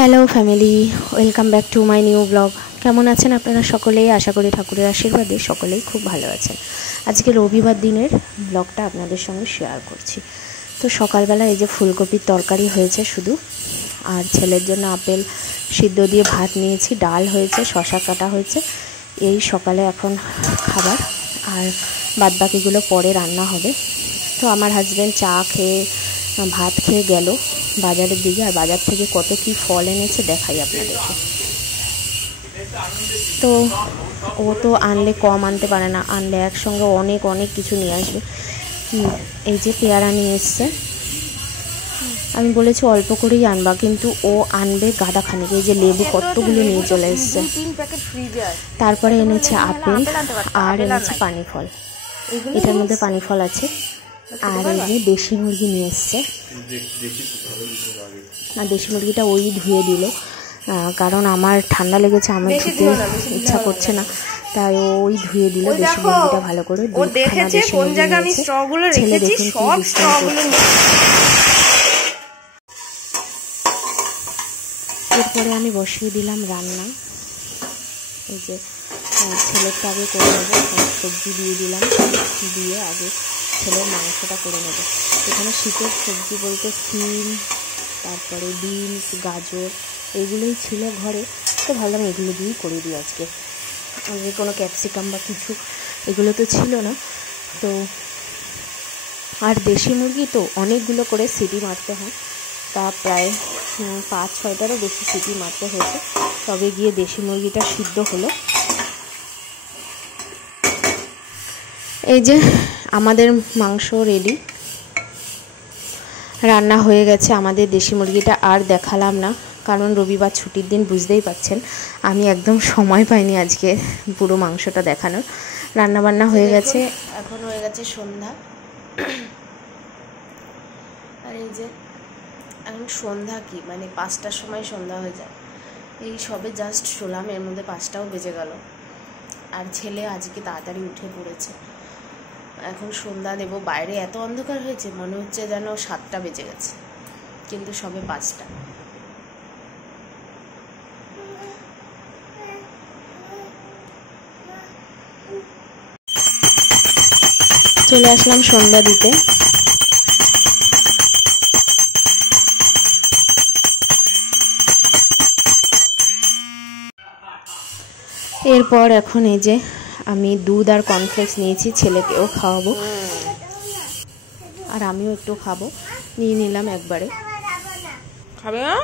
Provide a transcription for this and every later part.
Hello family, welcome back to my new blog. কেমন আছেন আপনারা সকলেই? আশা করি ঠাকুরের আশীর্বাদে সকলেই খুব ভালো আছেন। আজকে রবিবার দিনের ব্লগটা আপনাদের সঙ্গে শেয়ার করছি। তো সকালবেলা এই যে ফুলকপির তরকারি হয়েছে শুধু, আর ছেলের জন্য আপেল সিদ্ধ দিয়ে ভাত নিয়েছি, ডাল হয়েছে, শসা কাটা হয়েছে। এই সকালে এখন খাবার, আর বাদবাকিগুলো পরে রান্না হবে। তো আমার হাজব্যান্ড চা খেয়ে ভাত খেয়ে গেল বাজারের দিকে, আর বাজার থেকে কত কি ফল এনেছে দেখাই আপনাদেরকে। তো ও তো আনলে কম আনতে পারে না, আনলে একসঙ্গে অনেক অনেক কিছু নিয়ে আসবে। এই যে পেয়ারা নিয়ে এসছে, আমি বলেছি অল্প করেই আনবা, কিন্তু ও আনবে গাদা খানিক। এই যে লেবু কতগুলো নিয়ে চলে এসছে। তারপরে এনেছে আপেল আর এনেছে পানি ফল, এটার মধ্যে পানি ফল আছে। আর এই যে দেশি মুরগি নিয়ে এসছে, আর দেশি মুরগিটা ওই ধুয়ে দিল, কারণ আমার ঠান্ডা লেগেছে, আমার ধুতে ইচ্ছা করছে না, তাই ওই ধুয়ে দিল দেশি মুরগিটা ভালো করে। ছেলে দেখুন এরপরে আমি বসিয়ে দিলাম রান্না। এই যে ছেলেরটা আগে করে নেবো, সবজি দিয়ে দিলাম, দিয়ে আগে ছেলের মাংসটা করে নেবো। এখানে শীতের সবজি বলতে সিম, তারপরে বিনস, গাজর এগুলোই ছিল ঘরে, তো ভাবলাম এগুলো দিয়েই করে দিই আজকে। কোনো ক্যাপসিকাম বা কিছু এগুলো তো ছিল না। তো আর দেশি মুরগি তো অনেকগুলো করে সিটি মারতে হয়, তা প্রায় 5-6টারও বেশি সিটি মারতে হয়েছে, তবে গিয়ে দেশি মুরগিটা সিদ্ধ হলো। এই যে আমাদের মাংস রেডি, রান্না হয়ে গেছে আমাদের দেশি মুরগিটা। আর দেখালাম না, কারণ রবিবার ছুটির দিন, বুঝতেই পাচ্ছেন আমি একদম সময় পাইনি আজকে পুরো মাংসটা দেখানোর। রান্নাবান্না হয়ে গেছে, এখন হয়ে গেছে সন্ধ্যা। আর এই যে এখন সন্ধ্যা কি মানে 5টার সময় সন্ধ্যা হয়ে যায়। এই সবে জাস্ট শোলাম, এর মধ্যে 5টাও বেজে গেল। আর ছেলে আজকে তাড়াতাড়ি উঠে পড়েছে, এখন সন্ধ্যা দেব। বাইরে এত অন্ধকার হয়েছে, মনে হচ্ছে যেন 7টা বেজে গেছে, কিন্তু সবে 5টা। চলে আসলাম সন্ধ্যা দিতে। এরপর এখন এই যে আমি দুধ আর কর্নফ্লেক্স নিয়েছি, ছেলেকেও খাওয়াবো আর আমিও একটু খাবো, নিয়ে নিলাম একবারে। খাবে না?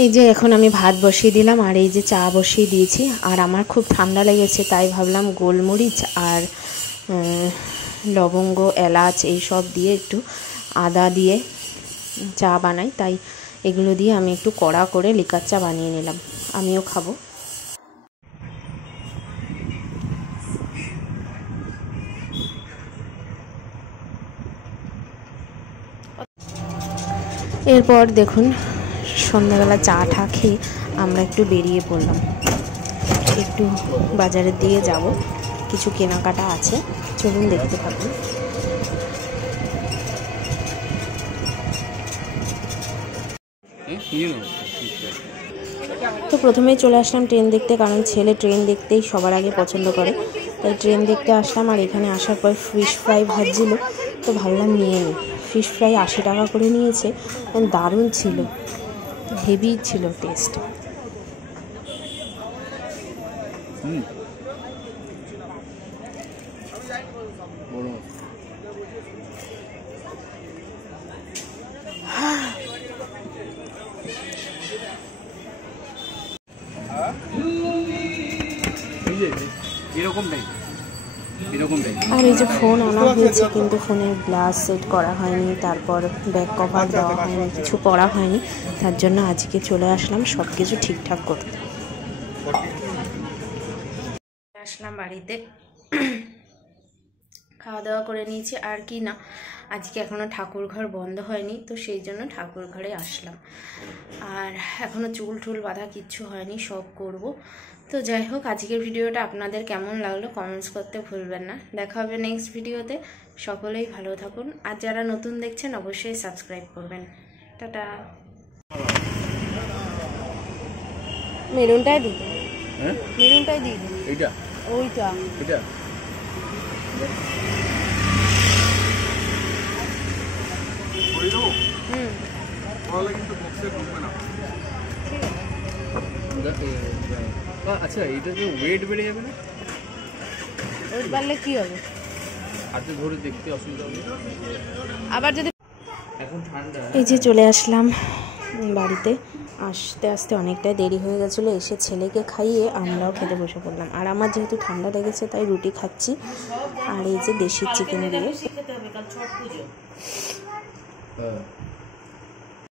এই যে এখন আমি ভাত বসিয়ে দিলাম, আর এই যে চা বসিয়ে দিয়েছি। আর আমার খুব ঠান্ডা লেগেছে, তাই ভাবলাম গোলমরিচ আর লবঙ্গ, এলাচ এইসব দিয়ে একটু আদা দিয়ে চা বানাই, তাই এগুলো দিয়ে আমি একটু কড়া করে লিকার চা বানিয়ে নিলাম, আমিও খাবো। এরপর দেখুন সন্ধ্যাবেলা চা টা খেয়ে আমরা একটু বেরিয়ে পড়লাম, একটু বাজারের দিকে যাব, কিছু কেনাকাটা আছে, চলুন দেখতে থাকুন। তো প্রথমেই চলে আসলাম ট্রেন দেখতে, কারণ ছেলে ট্রেন দেখতেই সবার আগে পছন্দ করে, তাই ট্রেন দেখতে আসলাম। আর এখানে আসার পর ফিশ ফ্রাই ভাজছিল, তো ভাবলাম নিয়ে নিই। ফিশ ফ্রাই 80 টাকা করে নিয়েছে, দারুণ ছিল, হেভি ছিল টেস্ট। আর এই যে ফোন আনা হয়েছে, কিন্তু ফোনের গ্লাস সেট করা হয়নি, তারপর ব্যাক কভার দেওয়া হয়নি, কিছু করা হয়নি, তার জন্য আজকে চলে আসলাম সব কিছু ঠিকঠাক করতে। আসলাম বাড়িতে, খাওয়া দাওয়া করে নিয়েছি। আর কি না, আজকে এখনও ঠাকুর ঘর বন্ধ হয়নি, তো সেই জন্য ঠাকুর ঘরে আসলাম। আর এখনও চুল টুল বাঁধা কিচ্ছু হয়নি, সব করব। তো যাই হোক, আজকের ভিডিওটা আপনাদের কেমন লাগলো কমেন্টস করতে ভুলবেন না। দেখা হবে নেক্সট ভিডিওতে। সকলেই ভালো থাকুন, আর যারা নতুন দেখছেন অবশ্যই সাবস্ক্রাইব করবেন। টাটা। মেরুনটাই দিই, হ্যাঁ মেরুনটাই দিই, এইটা ওইটা এটা আচ্ছা, এটা তো ওয়েট বেড়ে যাবে না? ওয়েট বাড়লে কি হবে? হাতে ধরে দেখতে অসুবিধা হবে আবার যদি। এখন ঠান্ডা। এই যে চলে আসলাম বাড়িতে। আসতে আসতে অনেকটাই দেরি হয়ে গেছিলো। এসে ছেলেকে খাইয়ে আমরাও খেতে বসে পড়লাম। আর আমার যেহেতু ঠান্ডা লেগেছে তাই রুটি খাচ্ছি, আর এই যে দেশি চিকেন দিয়ে।